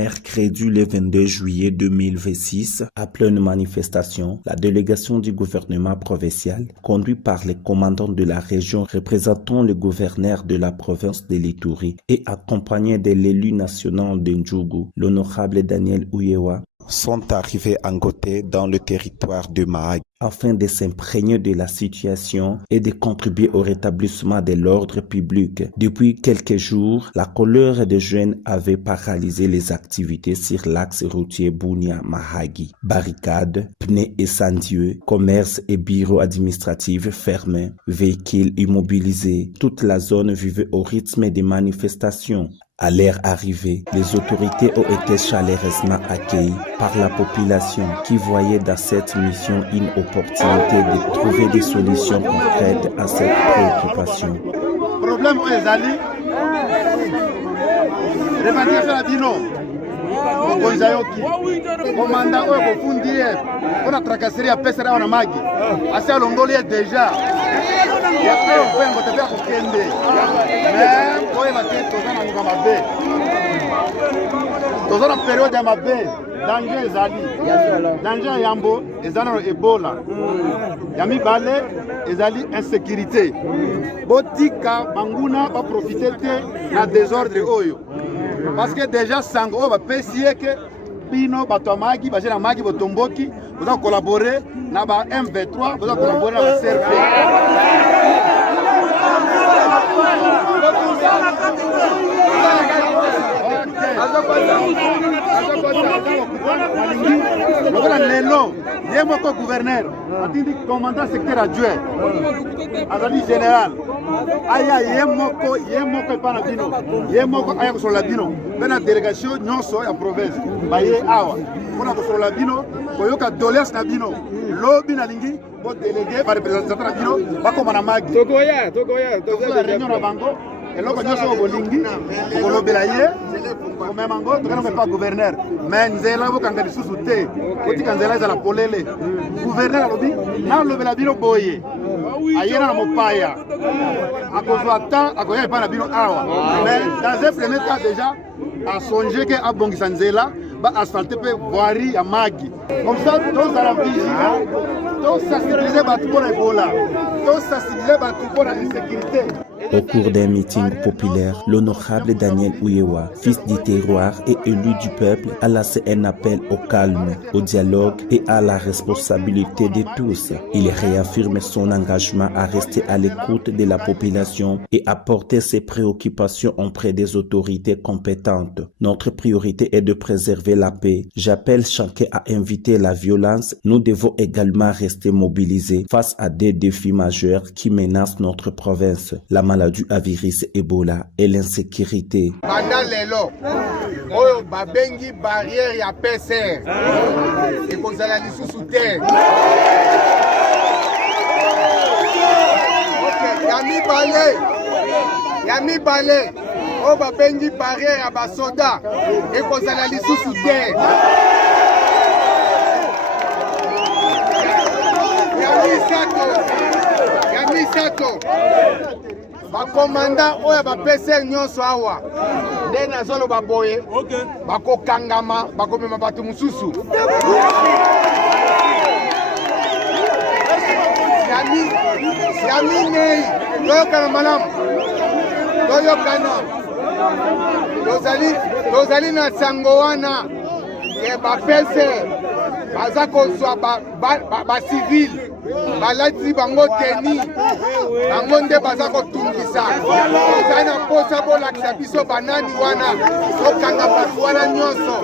Mercredi le 22 juillet 2026, après une manifestation, la délégation du gouvernement provincial, conduite par les commandants de la région représentant le gouverneur de la province de l'Ituri et accompagnée de l'élu national de Ndjougou, l'honorable Daniel Uyewa, sont arrivés en Goté dans le territoire de Mahagi afin de s'imprégner de la situation et de contribuer au rétablissement de l'ordre public. Depuis quelques jours, la colère des jeunes avait paralysé les activités sur l'axe routier Bunia-Mahagi. Barricades, pneus incendieux, commerces et bureaux administratifs fermés, véhicules immobilisés, toute la zone vivait au rythme des manifestations. À leur arrivée, les autorités ont été chaleureusement accueillies par la population qui voyait dans cette mission une opportunité de trouver des solutions concrètes à cette préoccupation. Problème où les alliés, revendication à Dino, commandant au Fundier, on a tracassé à Pessera en Amagi, à Salongoli déjà. Il y a un peu de temps pour Kende. Mais, quand il va être dans la période de Mabé, danger Ezali, danger Yambo, Ezana Ebola, Yami Balé, Ezali insécurité. Botika, Banguna va profiter de la désordre Oyo. Parce que déjà, Sango va pécier que Bino, Batomagi, Bajena Magi, Botomboki, vous allez collaborer dans la MV3, vous allez collaborer dans la CRP. Lelo, yemoko gouverneur, atindi commandant secteur adjoint, azali général. Aya yemoko pana bino, yemoko aya sur la bino. Bena délégation nyonso ya province, baye awa. Pona ko sur la bino, koyoka doléance na bino. Lobi na lingi, bo délégué par représentant na bino, ba komana magi. Tokoya, la réunion na bango. Et là, nous sommes au Bolingi, au Lobelaye, au même angle, nous ne sommes pas gouverneur. Mais nous sommes là, nous sommes sous-soutés. Nous sommes là, nous sommes polélés. Gouverneur, nous sommes là, nous sommes boyés. Ailleurs, nous sommes paya. À cause de temps, à cause de pas bino awa. Mais dans un premier temps déjà, à songer que à Bongisanzela, va asphalter pe voirie à Magi. Comme ça, tous à la vigilance, tous sensibiliser pour l'Ebola, tous sensibiliser pour l'insécurité. Au cours d'un meeting populaire, l'honorable Daniel Uyewa, fils du terroir et élu du peuple, a lancé un appel au calme, au dialogue et à la responsabilité de tous. Il réaffirme son engagement à rester à l'écoute de la population et à porter ses préoccupations auprès des autorités compétentes. Notre priorité est de préserver la paix. J'appelle chacun à éviter la violence. Nous devons également rester mobilisés face à des défis majeurs qui menacent notre province. La maladie à virus Ebola et l'insécurité. Pendant l'élo, oyo babengi barrière ya PCR, et qu'on a la sous terre. Yami balé, oyo babengi barrière ya basoda, et qu'on a la sous terre. Yami sato. Bakomanda oya bapese nyonso awa nde nazolo baboye bakokangama bakomema bato mususu yami nei toyokana malamu toyokana tozali na sango wana ke bapese baza kozwa bacivile balati bango teni bango nde baza kotungisa ozali na posa bolakisa biso banani wana okanga bato wana nyonso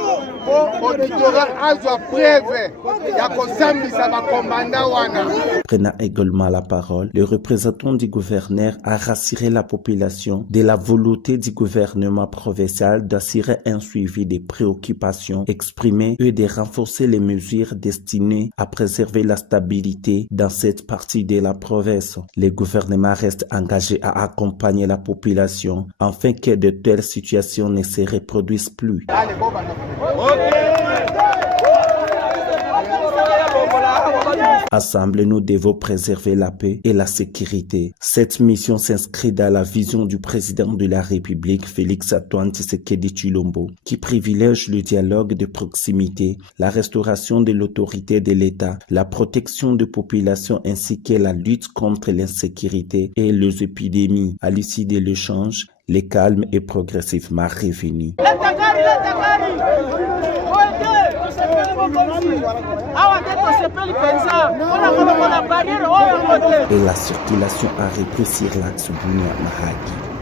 po auditora azwa preuve ya kosambisa bakomanda wana. Prenant également la parole, le représentant du gouverneur a rassuré la population de la volonté du gouvernement provincial d'assurer un suivi des préoccupations exprimées et de renforcer les mesures destinées à préserver la stabilité dans cette partie de la province. Le gouvernement reste engagé à accompagner la population afin que de telles situations ne se reproduisent plus. Ensemble, nous devons préserver la paix et la sécurité. Cette mission s'inscrit dans la vision du président de la République, Félix-Antoine Tshisekedi Tshilombo, qui privilège le dialogue de proximité, la restauration de l'autorité de l'État, la protection des populations ainsi que la lutte contre l'insécurité et les épidémies. À l'issue de l'échange, le calme est progressivement revenu. Et la circulation a repris sur l'axe Bunia-Mahagi.